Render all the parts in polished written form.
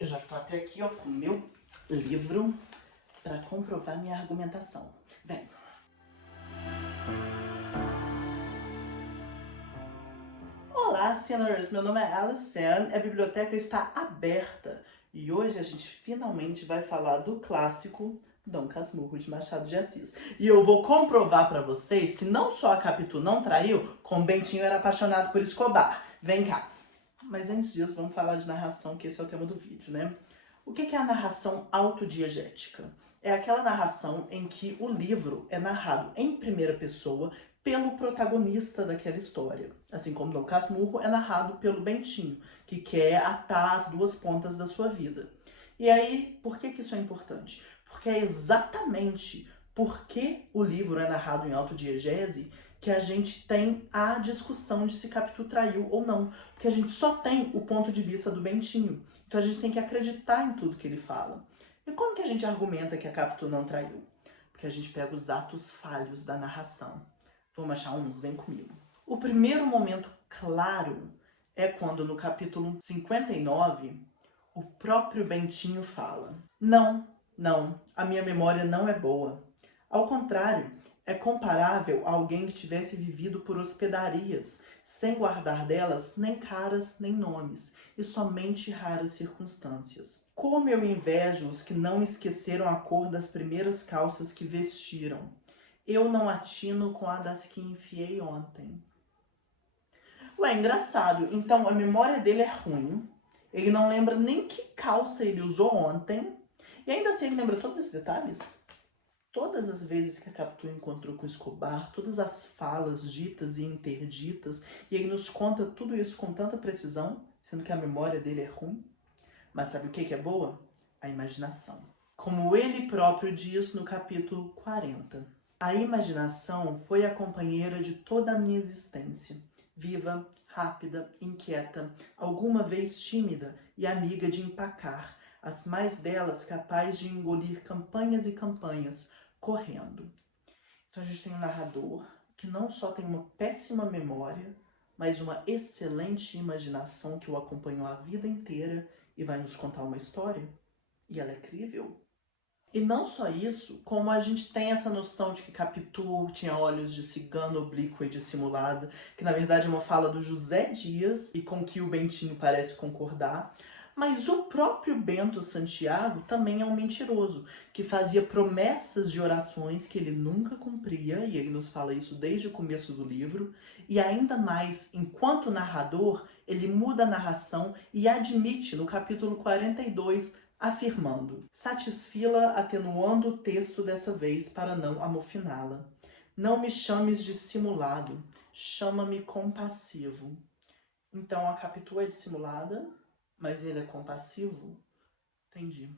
Eu já estou até aqui, ó, com o meu livro para comprovar minha argumentação. Vem. Olá, sinners! Meu nome é Alison, a biblioteca está aberta e hoje a gente finalmente vai falar do clássico Dom Casmurro de Machado de Assis. E eu vou comprovar para vocês que não só a Capitu não traiu, como Bentinho era apaixonado por Escobar. Vem cá! Mas antes disso, vamos falar de narração, que esse é o tema do vídeo, né? O que é a narração autodiegética? É aquela narração em que o livro é narrado em primeira pessoa pelo protagonista daquela história. Assim como Dom Casmurro é narrado pelo Bentinho, que quer atar as duas pontas da sua vida. E aí, por que isso é importante? Porque é exatamente porque o livro é narrado em autodiegese que a gente tem a discussão de se Capitu traiu ou não. Porque a gente só tem o ponto de vista do Bentinho. Então a gente tem que acreditar em tudo que ele fala. E como que a gente argumenta que a Capitu não traiu? Porque a gente pega os atos falhos da narração. Vamos achar uns? Vem comigo. O primeiro momento claro é quando no capítulo 59 o próprio Bentinho fala: Não, a minha memória não é boa. Ao contrário, é comparável a alguém que tivesse vivido por hospedarias, sem guardar delas nem caras nem nomes, e somente raras circunstâncias. Como eu invejo os que não esqueceram a cor das primeiras calças que vestiram. Eu não atino com a das que enfiei ontem. Ué, engraçado. Então a memória dele é ruim, ele não lembra nem que calça ele usou ontem, e ainda assim ele lembra todos esses detalhes? Todas as vezes que a Capitu encontrou com Escobar, todas as falas ditas e interditas, e ele nos conta tudo isso com tanta precisão, sendo que a memória dele é ruim. Mas sabe o que é boa? A imaginação. Como ele próprio diz no capítulo 40. A imaginação foi a companheira de toda a minha existência. Viva, rápida, inquieta, alguma vez tímida e amiga de empacar, as mais delas capaz de engolir campanhas e campanhas, correndo. Então a gente tem um narrador que não só tem uma péssima memória, mas uma excelente imaginação que o acompanhou a vida inteira e vai nos contar uma história. E ela é crível. E não só isso, como a gente tem essa noção de que Capitu tinha olhos de cigano oblíqua e dissimulada, que na verdade é uma fala do José Dias e com que o Bentinho parece concordar. Mas o próprio Bento Santiago também é um mentiroso, que fazia promessas de orações que ele nunca cumpria, e ele nos fala isso desde o começo do livro, e ainda mais, enquanto narrador, ele muda a narração e admite no capítulo 42, afirmando: satisfila atenuando o texto dessa vez para não amofiná-la. Não me chames dissimulado, chama-me compassivo. Então a Capitu é dissimulada, mas ele é compassivo? Entendi.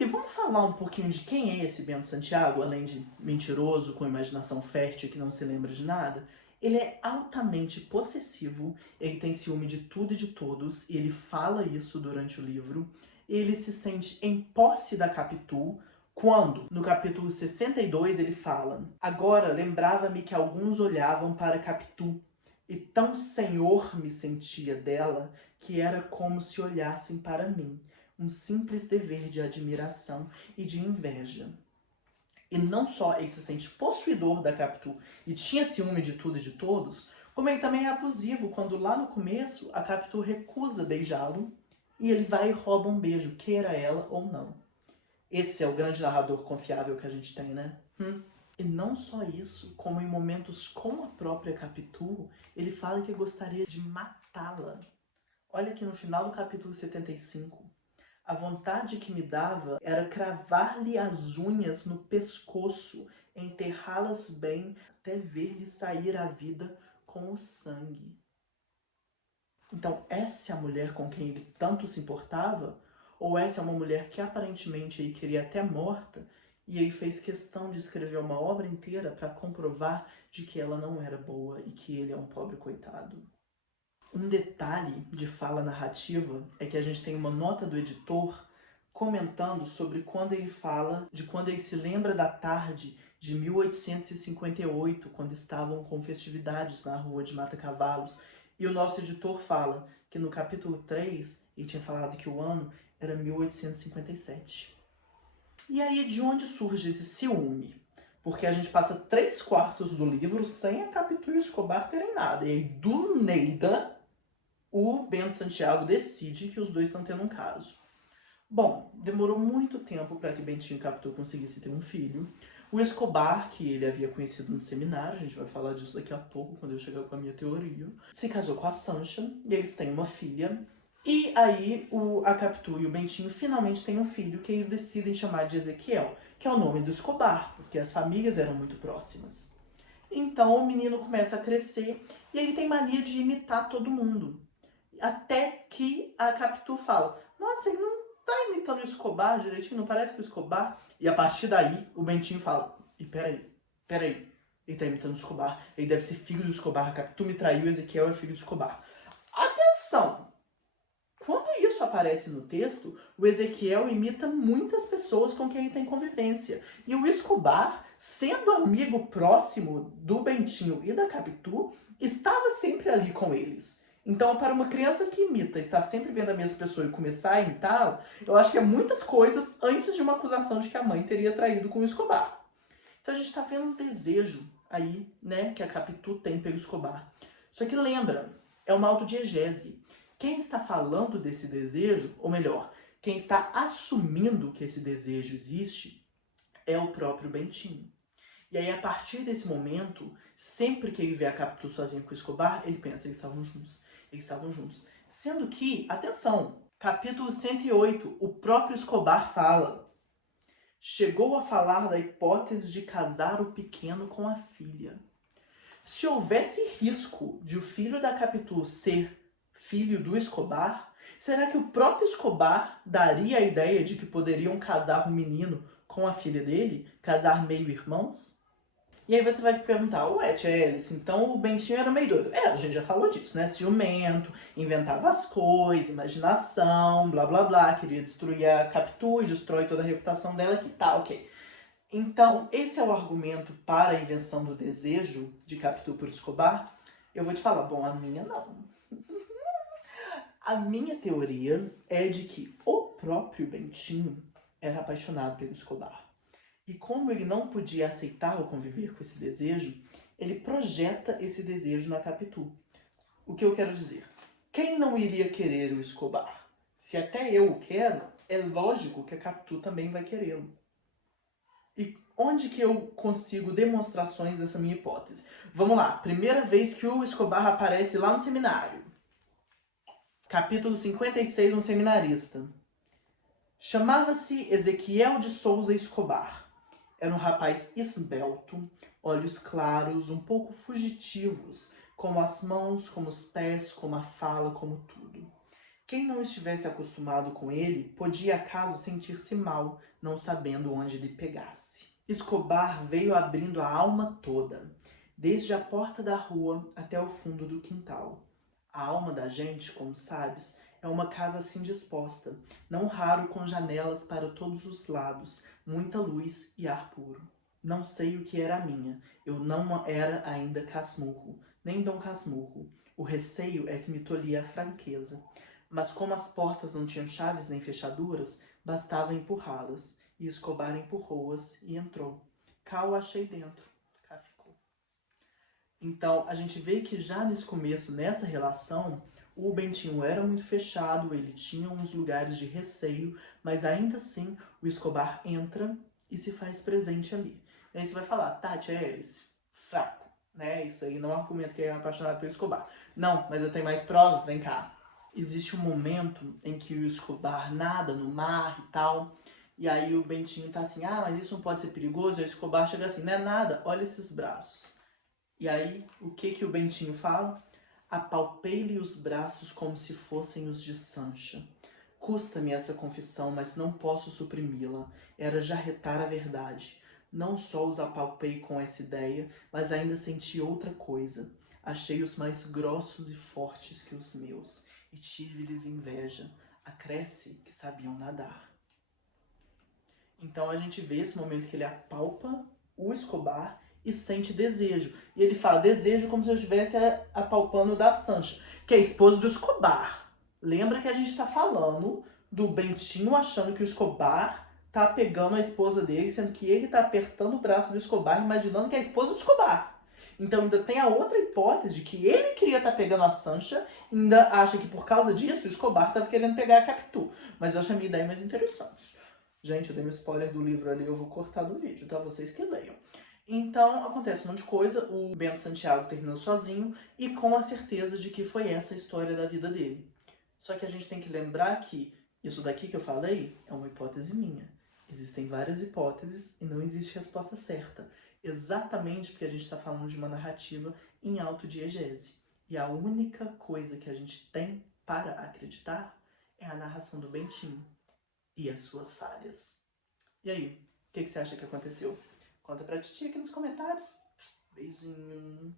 E vamos falar um pouquinho de quem é esse Bento Santiago, além de mentiroso, com imaginação fértil que não se lembra de nada? Ele é altamente possessivo, ele tem ciúme de tudo e de todos, e ele fala isso durante o livro. Ele se sente em posse da Capitu, quando, no capítulo 62, ele fala: agora lembrava-me que alguns olhavam para Capitu, e tão senhor me sentia dela, que era como se olhassem para mim, um simples dever de admiração e de inveja. E não só ele se sente possuidor da Capitu e tinha ciúme de tudo e de todos, como ele também é abusivo quando lá no começo a Capitu recusa beijá-lo e ele vai e rouba um beijo, queira ela ou não. Esse é o grande narrador confiável que a gente tem, né? E não só isso, como em momentos com a própria Capitu, ele fala que gostaria de matá-la. Olha aqui no final do capítulo 75. A vontade que me dava era cravar-lhe as unhas no pescoço, enterrá-las bem, até ver-lhe sair a vida com o sangue. Então, essa é a mulher com quem ele tanto se importava? Ou essa é uma mulher que aparentemente ele queria até morta, e ele fez questão de escrever uma obra inteira para comprovar de que ela não era boa e que ele é um pobre coitado? Um detalhe de fala narrativa é que a gente tem uma nota do editor comentando sobre quando ele fala de quando ele se lembra da tarde de 1858, quando estavam com festividades na rua de Mata Cavalos. E o nosso editor fala que no capítulo 3, ele tinha falado que o ano Era 1857. E aí, de onde surge esse ciúme? Porque a gente passa 3/4 do livro sem a Capitu e o Escobar terem nada. E aí, do nada, o Bento Santiago decide que os dois estão tendo um caso. Bom, demorou muito tempo para que Bentinho e Capitu conseguissem ter um filho. O Escobar, que ele havia conhecido no seminário, a gente vai falar disso daqui a pouco, quando eu chegar com a minha teoria, se casou com a Sancha, e eles têm uma filha. E aí a Capitu e o Bentinho finalmente têm um filho que eles decidem chamar de Ezequiel, que é o nome do Escobar, porque as famílias eram muito próximas. Então o menino começa a crescer e ele tem mania de imitar todo mundo. Até que a Capitu fala, nossa, ele não tá imitando o Escobar direitinho, não parece que o Escobar... E a partir daí, o Bentinho fala, e peraí, ele tá imitando o Escobar, ele deve ser filho do Escobar, a Capitu me traiu, o Ezequiel é filho do Escobar. Atenção! Quando isso aparece no texto, o Ezequiel imita muitas pessoas com quem ele tem convivência. E o Escobar, sendo amigo próximo do Bentinho e da Capitu, estava sempre ali com eles. Então, para uma criança que imita, estar sempre vendo a mesma pessoa e começar a imitá-la, eu acho que é muitas coisas antes de uma acusação de que a mãe teria traído com o Escobar. Então, a gente está vendo um desejo aí, né, que a Capitu tem pelo Escobar. Só que lembra, é uma autodiegese. Quem está falando desse desejo, ou melhor, quem está assumindo que esse desejo existe, é o próprio Bentinho. E aí, a partir desse momento, sempre que ele vê a Capitu sozinha com o Escobar, ele pensa, eles estavam juntos. Eles estavam juntos. Sendo que, atenção, capítulo 108, o próprio Escobar fala. Chegou a falar da hipótese de casar o pequeno com a filha. Se houvesse risco de o filho da Capitu ser filho do Escobar, será que o próprio Escobar daria a ideia de que poderiam casar o menino com a filha dele? Casar meio-irmãos? E aí você vai perguntar, ué, tia Alice, então o Bentinho era meio doido. A gente já falou disso, né? Ciumento, inventava as coisas, imaginação, blá blá blá, queria destruir a Capitu e destrói toda a reputação dela, que tá, ok. Então, esse é o argumento para a invenção do desejo de Capitu por Escobar. Eu vou te falar, bom, a minha não. A minha teoria é de que o próprio Bentinho era apaixonado pelo Escobar. E como ele não podia aceitar ou conviver com esse desejo, ele projeta esse desejo na Capitu. O que eu quero dizer? Quem não iria querer o Escobar? Se até eu o quero, é lógico que a Capitu também vai querê-lo. E onde que eu consigo demonstrações dessa minha hipótese? Vamos lá, primeira vez que o Escobar aparece lá no seminário. Capítulo 56, um seminarista. Chamava-se Ezequiel de Souza Escobar. Era um rapaz esbelto, olhos claros, um pouco fugitivos, como as mãos, como os pés, como a fala, como tudo. Quem não estivesse acostumado com ele, podia acaso sentir-se mal, não sabendo onde lhe pegasse. Escobar veio abrindo a alma toda, desde a porta da rua até o fundo do quintal. A alma da gente, como sabes, é uma casa assim disposta, não raro com janelas para todos os lados, muita luz e ar puro. Não sei o que era a minha, eu não era ainda Casmurro, nem Dom Casmurro. O receio é que me tolhia a franqueza. Mas como as portas não tinham chaves nem fechaduras, bastava empurrá-las, e Escobar empurrou-as e entrou. Cá o achei dentro, cá ficou. Então, a gente vê que já nesse começo, nessa relação, o Bentinho era muito fechado, ele tinha uns lugares de receio, mas ainda assim o Escobar entra e se faz presente ali. E aí você vai falar, Tati, é Alice, fraco, né? Isso aí não é um argumento que é apaixonado pelo Escobar. Não, mas eu tenho mais provas, vem cá. Existe um momento em que o Escobar nada no mar e tal, e aí o Bentinho tá assim, ah, mas isso não pode ser perigoso? E o Escobar chega assim, não é nada, olha esses braços. E aí, o que o Bentinho fala? Apalpei-lhe os braços como se fossem os de Sancha. Custa-me essa confissão, mas não posso suprimi-la. Era jarretar a verdade. Não só os apalpei com essa ideia, mas ainda senti outra coisa. Achei-os mais grossos e fortes que os meus, e tive-lhes inveja. Acresce que sabiam nadar. Então a gente vê esse momento que ele apalpa o Escobar e sente desejo. E ele fala desejo como se eu estivesse apalpando da Sancha, que é a esposa do Escobar. Lembra que a gente está falando do Bentinho achando que o Escobar tá pegando a esposa dele, sendo que ele tá apertando o braço do Escobar, imaginando que é a esposa do Escobar. Então ainda tem a outra hipótese de que ele queria estar pegando a Sancha, ainda acha que por causa disso o Escobar estava querendo pegar a Capitu. Mas eu achei a minha ideia mais interessante. Gente, eu dei um spoiler do livro ali, eu vou cortar do vídeo, tá? Vocês que leiam. Então, acontece um monte de coisa, o Bento Santiago terminou sozinho e com a certeza de que foi essa a história da vida dele. Só que a gente tem que lembrar que isso daqui que eu falei é uma hipótese minha. Existem várias hipóteses e não existe resposta certa. Exatamente porque a gente está falando de uma narrativa em autodiegese. E a única coisa que a gente tem para acreditar é a narração do Bentinho e as suas falhas. E aí, o que você acha que aconteceu? Conta pra Titi aqui nos comentários. Beijinho.